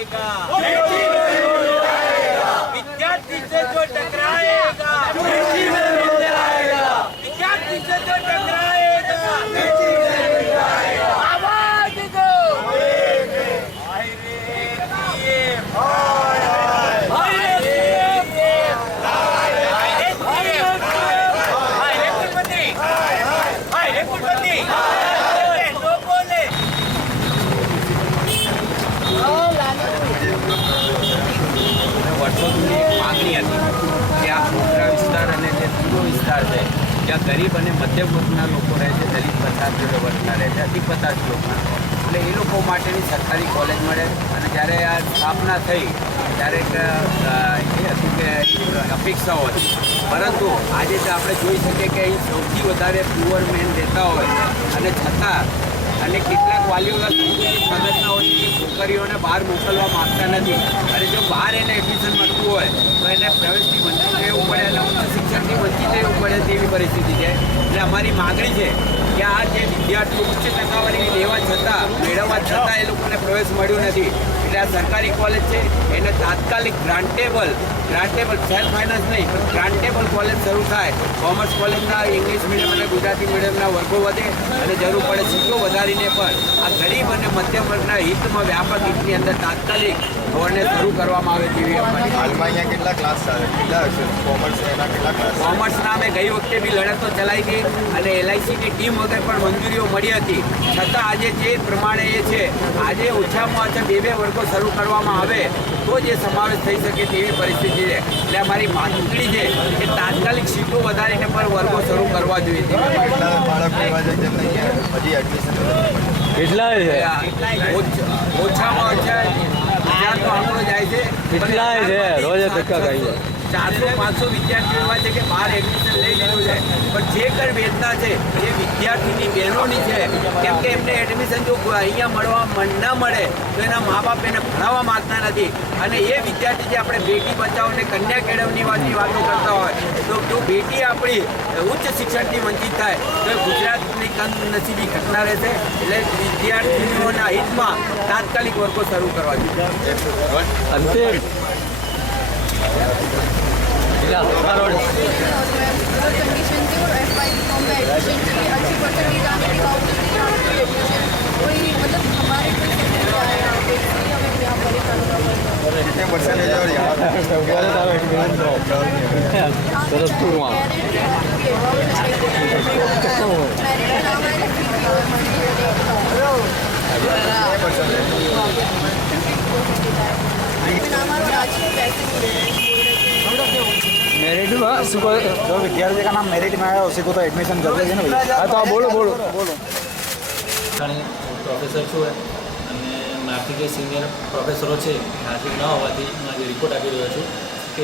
टकराएगा, विद्यार्थी से जो टकराएगा विद्यार्थी से जो टकराएगा आवाज दो। વર્ષોથી એક માગણી હતી કે આ મોટા વિસ્તાર અને જે પૂર્વ વિસ્તાર છે જ્યાં ગરીબ અને મધ્યમ વર્ગના લોકો રહે છે, દલિત પચાસ વર્ગના રહે છે, અતિ પચાસ લોકોના, એટલે એ લોકો માટેની સરકારી કોલેજ મળે. અને જ્યારે આ સ્થાપના થઈ ત્યારે એ હતું કે અપેક્ષાઓ હતી, પરંતુ આજે તો આપણે જોઈ શકીએ કે અહીં સૌથી વધારે પુઅર મેન રહેતા હોય અને છતાં અને કેટલાક વાલીઓના સંગઠનાઓની છોકરીઓને બહાર મોકલવા માગતા નથી. અને જો બહાર એને એડમિશન મળતું હોય તો એને પ્રવેશથી વંચિત રહેવું પડે અને ઉચ્ચ શિક્ષણથી વંચિત રહેવું પડે તેવી પરિસ્થિતિ છે. એટલે અમારી માગણી છે કે આ જે વિદ્યાર્થીઓ ઉચ્ચ ટકાવારી લેવા છતાં મેળવવા છતાં એ લોકોને પ્રવેશ મળ્યો નથી, એટલે આ સરકારી કોલેજ છે એને તાત્કાલિક ગ્રાન્ટેબલ સેલ્ફ ફાઇનાન્સ નહીં પણ ગ્રાન્ટેબલ કોલેજ શરૂ થાય. કોમર્સ કોલેજના ઇંગ્લિશ મીડિયમ અને ગુજરાતી મીડિયમના વર્ગો વધે અને જરૂર પડે સીટો વધારીને પણ આ ગરીબ અને મધ્યમ વર્ગના હિતમાં વ્યાપક હિતની અંદર તાત્કાલિક ધોરણે શરૂ કરવામાં આવે તેવી અમારી. હાલમાં અહીંયા કેટલા ક્લાસ ચાલે, કેટલા હશે કોમર્સના કેટલા ક્લાસ? કોમર્સના અમે ગઈ વખતે બી લડત તો ચલાવી હતી અને LICની ટીમ વગર પણ મંજૂરીઓ મળી હતી, છતાં આજે જે પ્રમાણે એ છે આજે ઓછામાં ઓછા બે વર્ગો શરૂ કરવામાં આવે તો જ એ સમાવેશ થઈ શકે તેવી પરિસ્થિતિ છે. એટલે અમારી માંગણી છે કે તાત્કાલિક સીટો વધારીને પણ વર્ગો શરૂ કરવા જોઈએ. કેટલા બાળકો એવા છે જેમને હજી એડમિશન કેટલા છે? ઓછામાં ઓછા વિદ્યાર્થીઓ આંકડો જાય છે કેટલા છે રોજે ધક્કા ખાઈએ? 400-500 વિદ્યાર્થીઓ એવા છે કે બહાર એડમિશન લઈ લીધું છે, પણ જે કઈ વેદના છે એ વિદ્યાર્થીની બહેનોની છે, કેમ કે એમને એડમિશન જો અહીંયા મળવા ન મળે તો એના મા બાપ એને ભણાવવા માગતા નથી. અને એ વિદ્યાર્થી જે આપણે બેટી બચાવો અને કન્યા કેળવણી વાતો કરતા હોય તો જો બેટી આપણી ઉચ્ચ શિક્ષણથી વંચિત થાય તો ગુજરાતની કમનસીબી ઘટના રહેશે. એટલે વિદ્યાર્થીઓના હિતમાં તાત્કાલિક વર્ગો શરૂ કરવા જોઈએ. અંતિમ कंडीशन थी और FY फॉर्म में एडमिशन की अच्छी परसेंटेज आने के बावजूद भी यहाँ पे एडमिशन कोई मतलब हमारे कोई सेंटर आए यहाँ पे इसलिए हमें यहाँ पर ही करना पड़ता कितने परसेंटेज और यहाँ સરસ ટૂરમાં मेरिट में जो विद्यार्थी का नाम मेरिट में आया उसी को तो एडमिशन कर देंगे ना भैया। हाँ तो आप बोलो પ્રોફેસર છું અને મારાથી જે સિનિયર પ્રોફેસરો છે હાજર ન હોવાથી હું આજે રિપોર્ટ આપી રહ્યો છું કે